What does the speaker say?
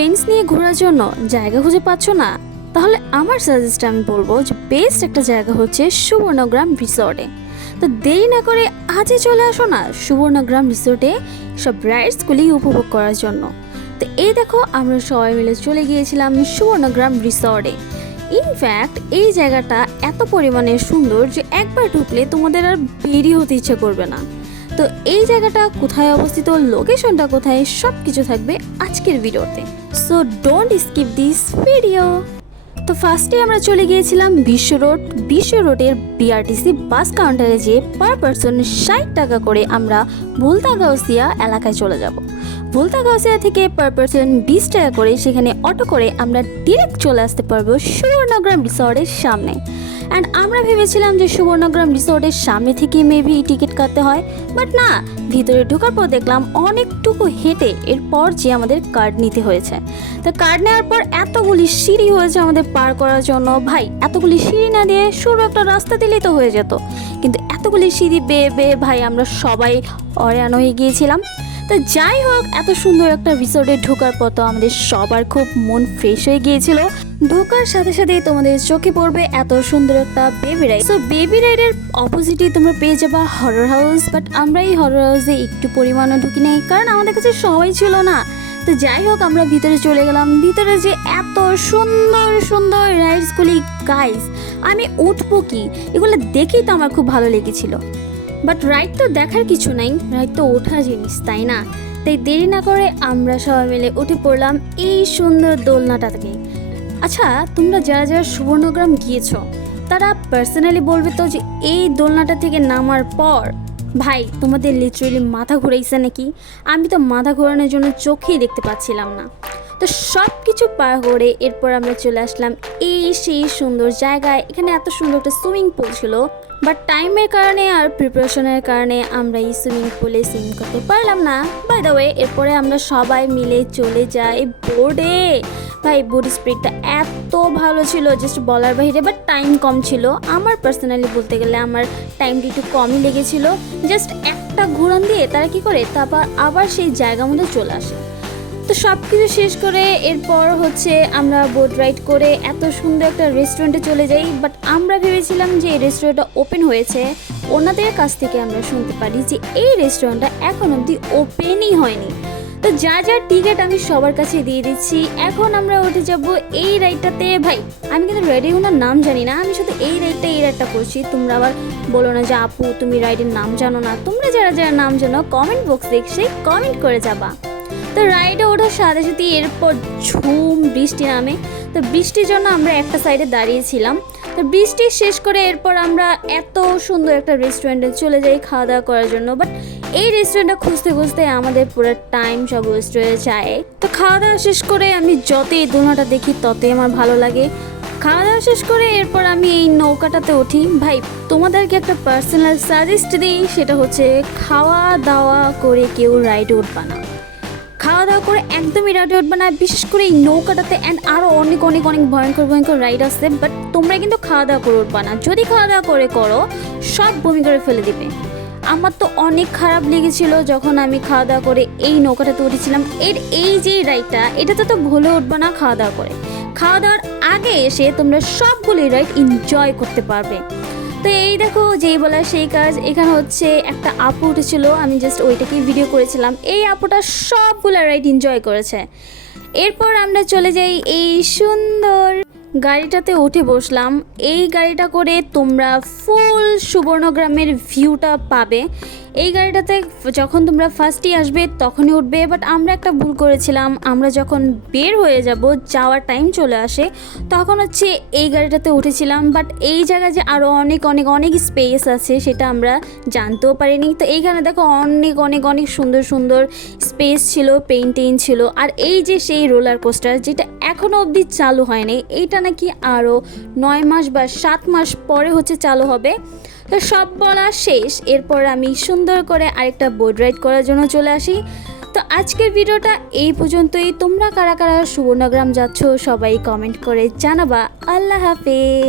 Friends নিয়ে ঘোরার জন্য জায়গা খুঁজে পাচ্ছ না, তাহলে আমার সাজেস্ট আমি বলবো যে বেস্ট একটা জায়গা হচ্ছে সুবর্ণগ্রাম রিসর্টে। তো দেরি না করে আজই চলে আসো না সুবর্ণগ্রাম রিসর্টে সব রাইডসগুলি উপভোগ করার জন্য। তো এই দেখো আমরা সবাই মিলে চলে গিয়েছিলাম সুবর্ণগ্রাম রিসর্টে। ইনফ্যাক্ট এই জায়গাটা এত পরিমাণে সুন্দর যে একবার ঢুকলে তোমাদের আর বেরিয়ে হতে ইচ্ছে করবে না। তো এই জায়গাটা কোথায় অবস্থিত, লোকেশনটা কোথায়, সব কিছু থাকবে আজকের ভিডিওতে, so don't skip this video. তো ফার্স্টে আমরা চলে গিয়েছিলাম বিশ্ব রোডের বিআরটিসি বাস কাউন্টারে যেয়ে পার পারসন 60 টাকা করে আমরা ভুলতা গাউসিয়া এলাকায় চলে যাব। ভুলতা গাউসিয়া থেকে পার পারসন 20 টাকা করে সেখানে অটো করে আমরা ডিরেক্ট চলে আসতে পারবো সুবর্ণগ্রাম রিসর্টের সামনে। অ্যান্ড আমরা ভেবেছিলাম যে সুবর্ণগ্রাম রিসর্টের সামনে থেকে মেবি টিকিট কাটতে হয়, বাট না, ভিতরে ঢোকার পর দেখলাম অনেকটুকু হেঁটে এরপর যে আমাদের কার্ড নিতে হয়েছে। তো কার্ড নেওয়ার পর এতগুলি সিঁড়ি হয়েছে আমাদের পার করার জন্য। ভাই এতগুলি সিঁড়ি না দিয়ে সরু একটা রাস্তা দিলেই তো হয়ে যেত, কিন্তু এতগুলি সিঁড়ি বেয়ে বেয়ে ভাই আমরা সবাই অজ্ঞান হয়ে গিয়েছিলাম। তো যাই হোক, এত সুন্দর একটা রিসর্টে ঢোকার পর তো আমাদের সবার খুব মন ফ্রেশ হয়ে গিয়েছিল। ঢোকার সাথে সাথেই তোমাদের চোখে পড়বে এত সুন্দর একটা বেবি রাইড। সো বেবি রাইডের অপোজিটই তোমরা পেয়ে যাবা হরর হাউস, বাট আমরা এই হরর হাউসে একটু পরিমাণও ঢুকি নাই, কারণ আমাদের কাছে সময় ছিল না। তো যাই হোক, আমরা ভিতরে চলে গেলাম। ভিতরে যে এত সুন্দর সুন্দর রাইডসগুলি, গাইস আমি উঠবো কি, এগুলো দেখেই তো আমার খুব ভালো লেগেছিল। বাট রাইড তো দেখার কিছু নাই, রাইড তো ওঠা জিনিস, তাই না? তাই দেরি না করে আমরা সবাই মিলে উঠে পড়লাম এই সুন্দর দোলনাটা থেকে। আচ্ছা, তোমরা যারা যারা সুবর্ণগ্রাম গিয়েছো তারা পার্সোনালি বলবে তো যে এই দোলনাটা থেকে নামার পর ভাই তোমাদের লিটারেলি মাথা ঘুরাইছে নাকি? আমি তো মাথা ঘোরানোর জন্য চোখেই দেখতে পাচ্ছিলাম না। তো সব কিছু পার করে এরপর আমরা চলে আসলাম এই সেই সুন্দর জায়গায়। এখানে এত সুন্দর একটা সুইমিং পুল ছিল, বাট টাইমের কারণে আর প্রিপারেশনের কারণে আমরা এই সুইমিং পুলে সুইমিং করতে পারলাম না। বাই দ্য ওয়ে, এরপরে আমরা সবাই মিলে চলে যাই বোর্ডে। ভাই বোর্ড স্পিডটা এত ভালো ছিল জাস্ট বলার বাইরে, বাট টাইম কম ছিল। আমার পার্সোনালি বলতে গেলে আমার টাইমটা একটু কমই লেগেছিল। জাস্ট একটা ঘোরান দিয়ে তারা কি করে তারপর আবার সেই জায়গার মধ্যে চলে আসে। তো সব কিছু শেষ করে এরপর হচ্ছে আমরা বোট রাইড করে এত সুন্দর একটা রেস্টুরেন্টে চলে যাই। বাট আমরা ভেবেছিলাম যে এই রেস্টুরেন্টটা ওপেন হয়েছে, ওনাদের কাছ থেকে আমরা শুনতে পারি যে এই রেস্টুরেন্টটা এখন অবধি ওপেনই হয়নি। তো যা যা টিকিট আমি সবার কাছে দিয়ে দিচ্ছি। এখন আমরা উঠে যাব এই রাইডটাতে। ভাই আমি কিন্তু রাইডের নাম জানি না, আমি শুধু এই রাইডটা করছি। তোমরা আবার বলো না যে আপু তুমি রাইডের নাম জানো না। তোমরা যারা যারা নাম জানো কমেন্ট বক্সে এসে কমেন্ট করে যাবা। তো রাইডে ওঠার সাথে সাথে এরপর ঝুম বৃষ্টি নামে। তো বৃষ্টির জন্য আমরা একটা সাইডে দাঁড়িয়েছিলাম। তো বৃষ্টি শেষ করে এরপর আমরা এত সুন্দর একটা রেস্টুরেন্টে চলে যাই খাওয়া দাওয়া করার জন্য। বাট এই রেস্টুরেন্টটা খুঁজতে খুঁজতে আমাদের পুরো টাইম সব ওয়েস্ট হয়ে যায়। তো খাওয়া দাওয়া শেষ করে আমি যতই দোলনাটা দেখি ততই আমার ভালো লাগে। খাওয়া দাওয়া শেষ করে এরপর আমি এই নৌকাটাতে উঠি। ভাই তোমাদেরকে একটা পার্সোনাল সাজেস্ট দিই, সেটা হচ্ছে খাওয়া দাওয়া করে কেউ রাইডে উঠবা না। খাওয়া দাওয়া করে একদমই রাইডে উঠবে না, বিশেষ করে এই নৌকাটাতে। অ্যান্ড আরও অনেক অনেক অনেক ভয়ঙ্কর ভয়ঙ্কর রাইড আছে, বাট তোমরা কিন্তু খাওয়া দাওয়া করে উঠবা না। যদি খাওয়া দাওয়া করো সব বমি করে ফেলে দিবে। আমার তো অনেক খারাপ লেগেছিল যখন আমি খাওয়া দাওয়া করে এই নৌকাটাতে উঠেছিলাম। এই যে রাইডটা, এটাতে তো ভুলে উঠবে না খাওয়া দাওয়া করে। খাওয়া দাওয়ার আগে এসে তোমরা সবগুলি রাইড এনজয় করতে পারবে। তো এই দেখো, যেই বলা সেই কাজ। এখানে হচ্ছে একটা আপু উঠেছিল, আমি জাস্ট ওইটাকেই ভিডিও করেছিলাম। এই আপুটা সবগুলো রাইড এনজয় করেছে। এরপর আমরা চলে যাই এই সুন্দর গাড়িটাতে উঠে বসলাম। এই গাড়িটা করে তোমরা ফুল সুবর্ণগ্রামের ভিউটা পাবে। এই গাড়িটাতে যখন তোমরা ফার্স্টই আসবে তখনই উঠবে। বাট আমরা একটা ভুল করেছিলাম, আমরা যখন বের হয়ে যাব যাওয়ার টাইম চলে আসে তখন হচ্ছে এই গাড়িটাতে উঠেছিলাম। বাট এই জায়গায় যে আরও অনেক অনেক অনেক স্পেস আছে সেটা আমরা জানতেও পারিনি। তো এইখানে দেখো অনেক অনেক অনেক সুন্দর সুন্দর স্পেস ছিল, পেইন্টিং ছিল। আর এই যে সেই রোলার কোস্টার যেটা এখনও অবধি চালু হয়নি, এইটা নাকি আরও 9 মাস বা 7 মাস পরে হচ্ছে চালু হবে। তো সব বলা শেষ। এরপর আমি সুন্দর করে আরেকটা বোট রাইড করার জন্য চলে আসি। তো আজকের ভিডিওটা এই পর্যন্তই। তোমরা কারা কারা সুবর্ণগ্রাম যাচ্ছ সবাই কমেন্ট করে জানাবা। আল্লাহ হাফেজ।